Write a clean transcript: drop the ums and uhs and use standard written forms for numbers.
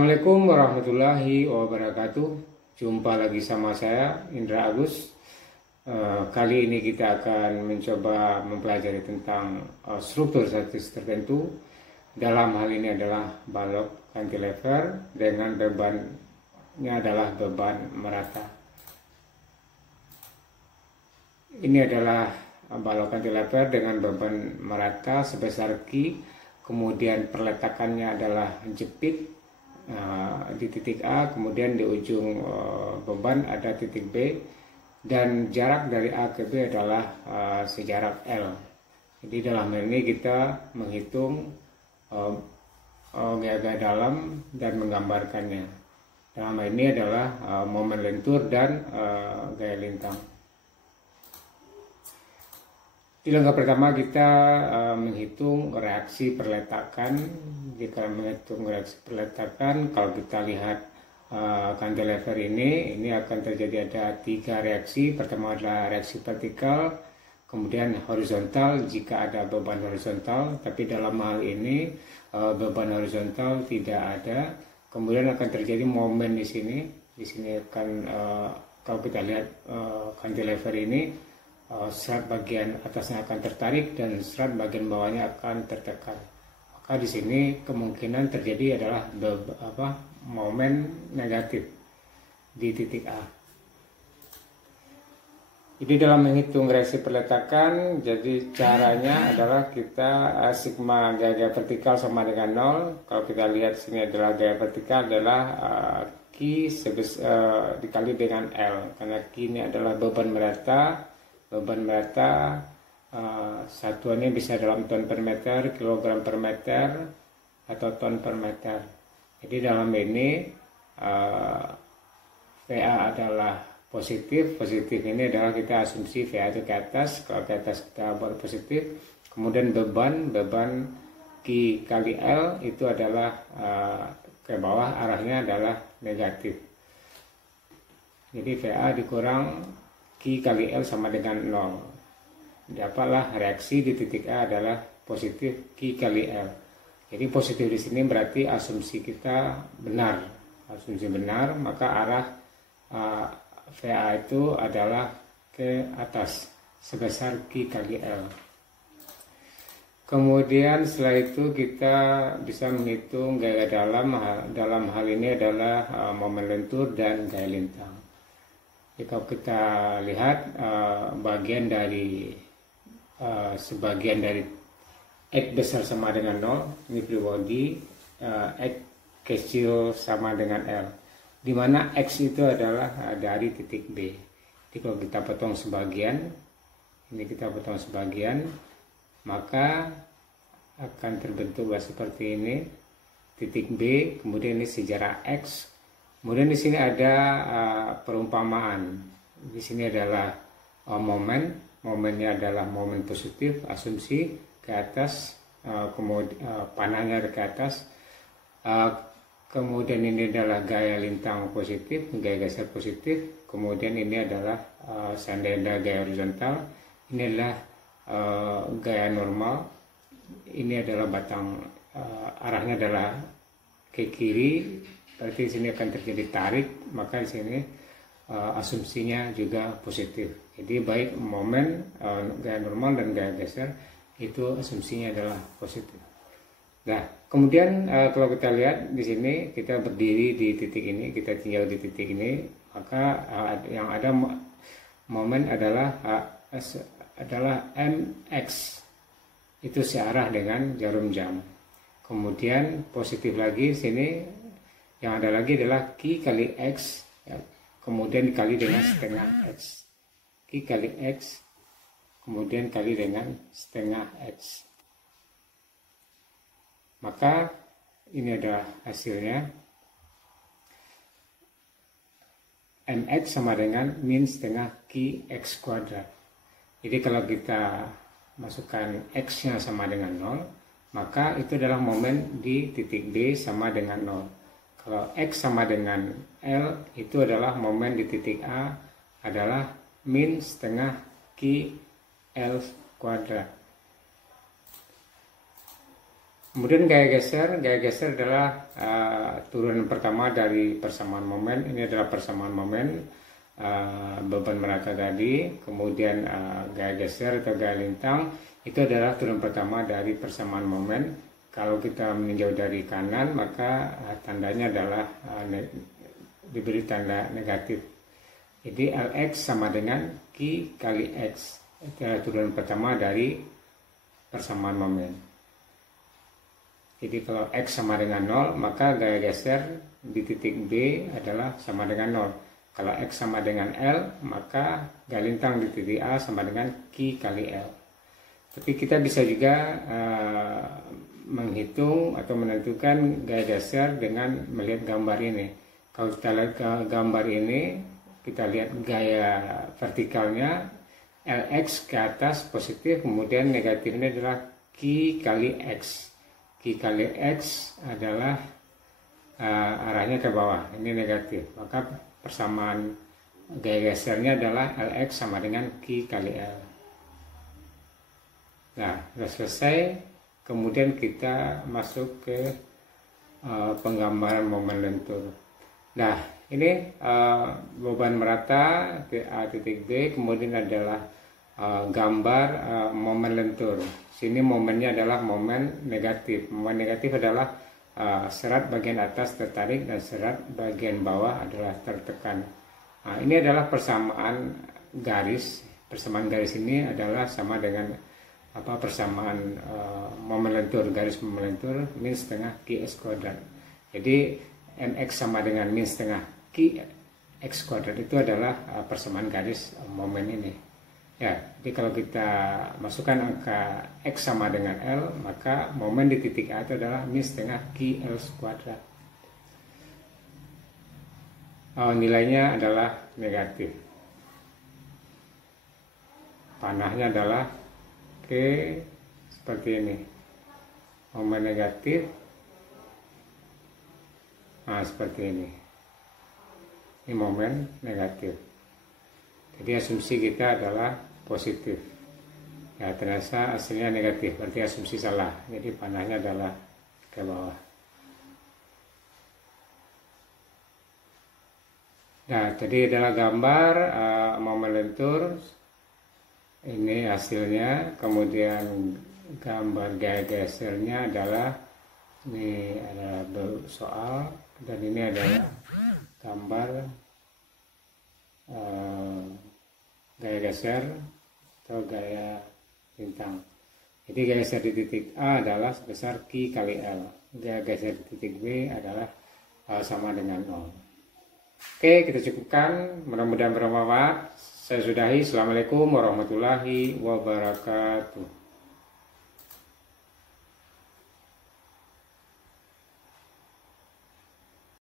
Assalamualaikum warahmatullahi wabarakatuh. Jumpa lagi sama saya Indra Agus. Kali ini kita akan mencoba mempelajari tentang struktur statis tertentu. Dalam hal ini adalah balok cantilever dengan bebannya adalah beban merata. Ini adalah balok cantilever dengan beban merata sebesar Q. Kemudian perletakannya adalah jepit di titik A, kemudian di ujung beban ada titik B, dan jarak dari A ke B adalah sejarak L. Jadi dalam hal ini kita menghitung gaya dalam dan menggambarkannya. Dalam hal ini adalah momen lentur dan gaya lintang. Di langkah pertama kita menghitung reaksi perletakan. Jika menghitung reaksi perletakan, kalau kita lihat cantilever ini akan terjadi ada 3 reaksi. Pertama adalah reaksi vertikal, kemudian horizontal jika ada beban horizontal, tapi dalam hal ini beban horizontal tidak ada. Kemudian akan terjadi momen di sini. Di sini akan kalau kita lihat cantilever ini, serat bagian atasnya akan tertarik dan serat bagian bawahnya akan tertekan. Maka di sini kemungkinan terjadi adalah momen negatif di titik A. Jadi dalam menghitung reaksi perletakan, jadi caranya adalah kita sigma gaya vertikal sama dengan 0. Kalau kita lihat sini adalah gaya vertikal adalah Q dikali dengan L, karena Q ini adalah beban merata. Beban merata satuannya bisa dalam ton per meter, kilogram per meter, atau ton per meter. Jadi dalam ini VA adalah positif. Positif ini adalah kita asumsi VA itu ke atas. Kalau ke atas kita buat positif. Kemudian beban Q kali L itu adalah ke bawah, arahnya adalah negatif. Jadi VA dikurang Q kali L sama dengan 0. Dapatlah reaksi di titik A adalah positif Q kali L. Jadi positif di sini berarti asumsi kita benar. Asumsi benar, maka arah VA itu adalah ke atas sebesar Q kali L. Kemudian setelah itu kita bisa menghitung gaya dalam hal ini adalah momen lentur dan gaya lintang. Jika kita lihat bagian dari sebagian dari X besar sama dengan 0, ini free body, X kecil sama dengan L, di mana X itu adalah dari titik B. Jadi kalau kita potong sebagian, ini kita potong sebagian, maka akan terbentuklah seperti ini, titik B, kemudian ini sejarak X. Kemudian di sini ada perumpamaan. Di sini adalah momennya adalah momen positif, asumsi ke atas, kemudian panahnya ke atas. Kemudian ini adalah gaya lintang positif, gaya geser positif. Kemudian ini adalah seandainya gaya horizontal. Ini adalah gaya normal. Ini adalah batang, arahnya adalah ke kiri. Berarti di sini akan terjadi tarik, maka di sini asumsinya juga positif. Jadi baik momen gaya normal dan gaya geser itu asumsinya adalah positif. Nah, kemudian kalau kita lihat di sini kita berdiri di titik ini, kita tinjau di titik ini, maka yang ada momen adalah MX, itu searah dengan jarum jam. Kemudian positif lagi di sini. Yang ada lagi adalah Q kali X, ya, kemudian dikali dengan setengah X. Q kali X, kemudian kali dengan setengah X. Maka ini adalah hasilnya. MX sama dengan min setengah QX kuadrat. Jadi kalau kita masukkan X-nya sama dengan 0, maka itu adalah momen di titik B sama dengan 0. Kalau X sama dengan L, itu adalah momen di titik A adalah min setengah Q L kuadrat. Kemudian gaya geser adalah turunan pertama dari persamaan momen. Ini adalah persamaan momen beban merata tadi. Kemudian gaya geser atau gaya lintang itu adalah turunan pertama dari persamaan momen. Kalau kita meninjau dari kanan, maka tandanya adalah diberi tanda negatif. Jadi Lx sama dengan Q kali X. Itu adalah turunan pertama dari persamaan momen. Jadi kalau X sama dengan 0, maka gaya geser di titik B adalah sama dengan 0. Kalau X sama dengan L, maka gaya lintang di titik A sama dengan Q kali L. Tapi kita bisa juga menghitung atau menentukan gaya geser dengan melihat gambar ini. Kalau kita lihat gambar ini, kita lihat gaya vertikalnya, Lx ke atas positif, kemudian negatifnya adalah Q kali X. Q kali X adalah arahnya ke bawah, ini negatif. Maka persamaan gaya gesernya adalah Lx sama dengan Q kali L. Nah, sudah selesai. Kemudian kita masuk ke penggambaran momen lentur. Nah, ini beban merata A titik B, kemudian adalah gambar momen lentur. Sini momennya adalah momen negatif. Momen negatif adalah serat bagian atas tertarik dan serat bagian bawah adalah tertekan. Nah, ini adalah persamaan garis. Persamaan garis ini adalah sama dengan persamaan momen lentur, garis momen lentur min setengah Qx kuadrat. Jadi mx sama dengan min setengah Qx kuadrat itu adalah persamaan garis momen ini. Ya, jadi kalau kita masukkan angka X sama dengan L, maka momen di titik A itu adalah min setengah QL kuadrat. Nilainya adalah negatif. Panahnya adalah seperti ini. Momen negatif. Nah, seperti ini. Ini momen negatif. Jadi asumsi kita adalah positif. Ya, ternyata hasilnya negatif, berarti asumsi salah. Jadi panahnya adalah ke bawah. Nah, tadi adalah gambar momen lentur. Ini hasilnya. Kemudian gambar gaya gesernya adalah ini adalah soal, dan ini adalah gambar gaya geser atau gaya lintang. Jadi gaya geser di titik A adalah sebesar Q kali L. Gaya geser di titik B adalah sama dengan 0. Oke, kita cukupkan. Mudah-mudahan bermanfaat. Saya sudahi. Assalamualaikum warahmatullahi wabarakatuh.